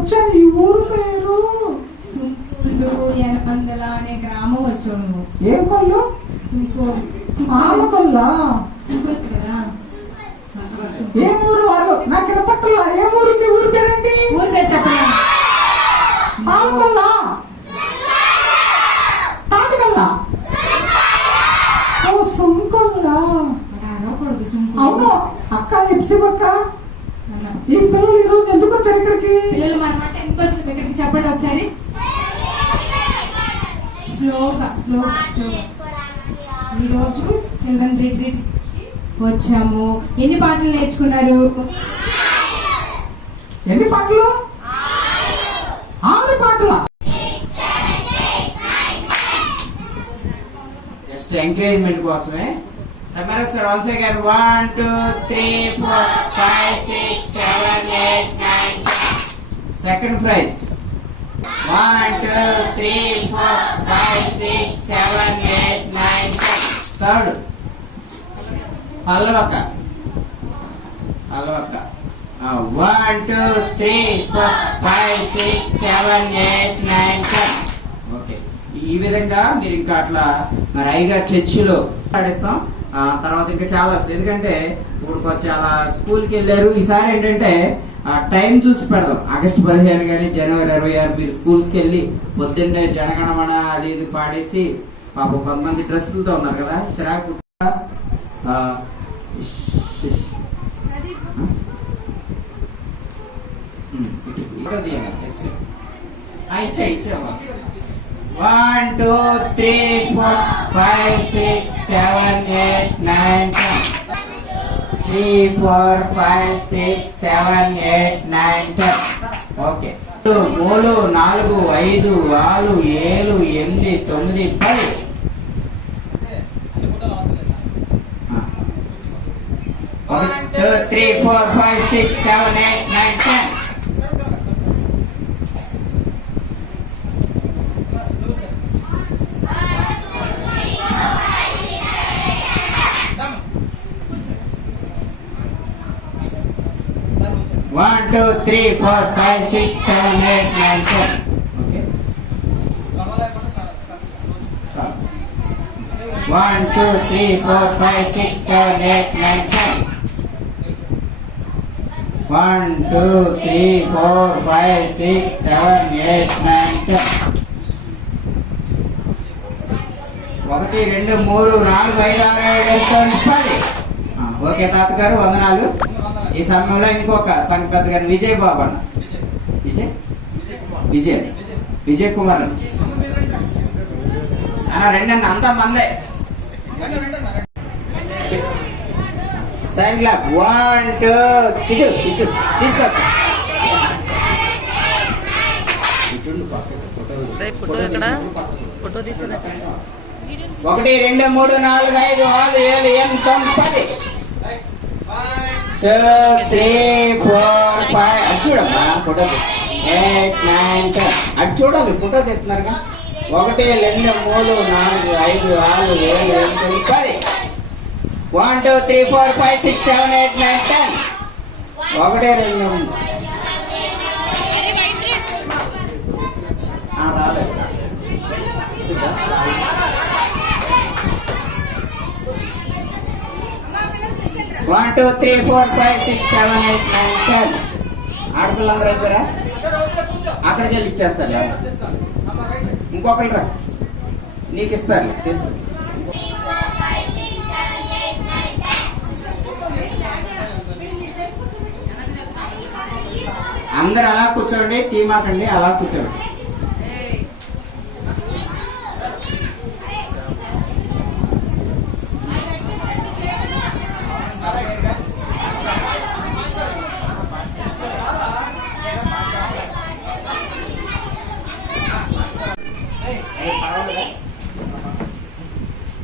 వచ్చాను. ఈ ఊరు పేరు సుంకూరు ఎనపందల అనే గ్రామం వచ్చావు నువ్వు. ఏం కొల్లు? సుంకూరు ఆమకొల్లా? సుంకూరు కదా. ఏ ఊరు వాడు? నాకు వినపట్టలా. ఏ ఊరు? మీ ఊరు పేరేంటి? ఊరు పేరు చెప్పరా? ఆమకొల్లా? తాటికల్లా? ఓ సుంకొల్లా. అనకూడదు సుంకూరు. అవును అక్క, ఎప్సిబక్క. ఈ పిల్లలు ఈ రోజు ఎందుకు వచ్చారు ఇక్కడికి? పిల్లలు మనమాట ఎందుకు వచ్చారు ఇక్కడికి చెప్పండి ఒకసారి. స్లోగా స్లోగా స్లోగా. ఈరోజు చిల్డ్రన్ రిట్రీట్ వచ్చాము. ఎన్ని పాటలు నేర్చుకున్నారు? ఎన్ని పాటలు? 6 పాటల. జస్ట్ ఎంకరేజ్మెంట్ కోసమే. మరొకసారి once again 1 2 3 4 5 6 7 8 9 10. Second prize 1 2 3 4 5 6 7 8 9 10. Third పల్లవక్క. 1 2 3 4 5 6 7 8 9 10. Okay, ఈ విధంగా మీరు ఇంకా అట్లా మరి అయ్యగారు చర్చిలో ఆడిస్తాం. తర్వాత ఇంకా చాలా వస్తుంది. ఎందుకంటే ఇప్పుడు చాలా స్కూల్కి వెళ్ళారు. ఈసారి ఏంటంటే టైం చూసి పెడదాం. ఆగస్టు 15 కానీ జనవరి 26 మీరు స్కూల్స్కి వెళ్ళి పొద్దున్నే జనగణమన అది ఇది పాడేసి పాపం కొంతమంది డ్రెస్సులతో ఉన్నారు కదా, చిరాకు. ఇచ్చామా 1 2 3 4 5 6 7 8 9 10. 3 4 5 6 7 8 9 10. ఓకే, 3 4 5 6 7 8 9 10. 1 2 3 4 5 6 7 8 9 10. One, 2, 3, 4, 5, 6, 7, 8, 9, 10. Okay. 1, 2, 3, 4, 5, 6, 7, 8, 9, 10. 1, 2, 3, 4, 5, 6, 7, 8, 9, 10. 1 2 3 4 5 6 7 8 9 10. ఓకే తాతగారు, వందనాలు. ఈ సమయంలో ఇంకొక సంఘ పెద్ద గారు విజయ్ బాబు అన్న. విజయ్ కుమార్ అన్న రెండు అన్న, అంతా మందే. సైన్ క్లాప్ 1 2 తీసుకో. ఫోటో ఎక్కడ? ఫోటో తీసేదా? 1 2 3 4 5 6 7 8 9 10. 2 3 4 5. అది చూడమ్మా ఫోటో 8 9 10. అది చూడాలి, ఫోటో తెస్తున్నారుగా. 1 2 3 4 5 6 7 8 9 10. 1 2 3 4 5 6 7 8 9 10. 1 2 రాలేదు. 1 2 3 4 5 6 7 8 9 10. ఆడపిల్లందరూ అయిపోయారా? అక్కడికి వెళ్ళి ఇచ్చేస్తారు. ఇంకొకరు రా, నీకు ఇస్తారు, తీసుకో. అందరు అలా కూర్చోండి, తీమాకండి, అలా కూర్చోండి.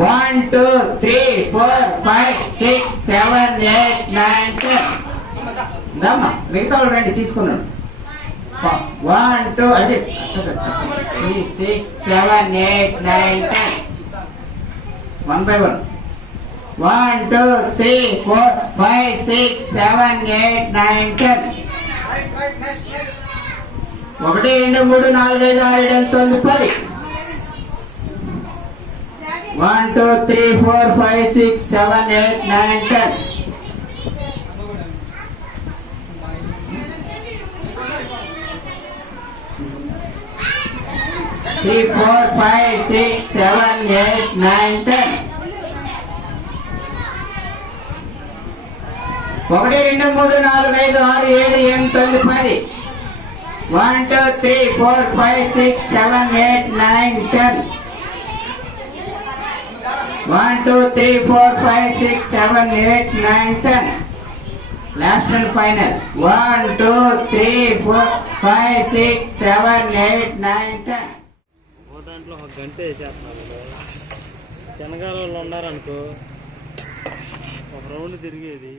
One, 2, 3, 4, 5, 6, 7, 8, 9, 10. దమ్మా మిగతా వాళ్ళు రండి, తీసుకున్నాడు. 1 2 అదే 3 6 7 8 9 10. 1 by 1. 1 2 3 4 5 6 7 8 9 10. 1 2 3 4 5 6 7 8 9 10 1 2 3 4 5 6 7 8 9 10 3 4 5 6 7 8 9 10 1 2 3 4 5 6 7 8 9 10 1 2 3 4 5 6 7 8 9 10 1 2 3 4 5 6 7 8 9 10 Last and final 1 2 3 4 5 6 7 8 9 10 దాంట్లో ఒక గంట వేసేస్తున్నారు తెలంగాణ వాళ్ళు ఉన్నారనుకో ఒక రౌండ్ తిరిగేది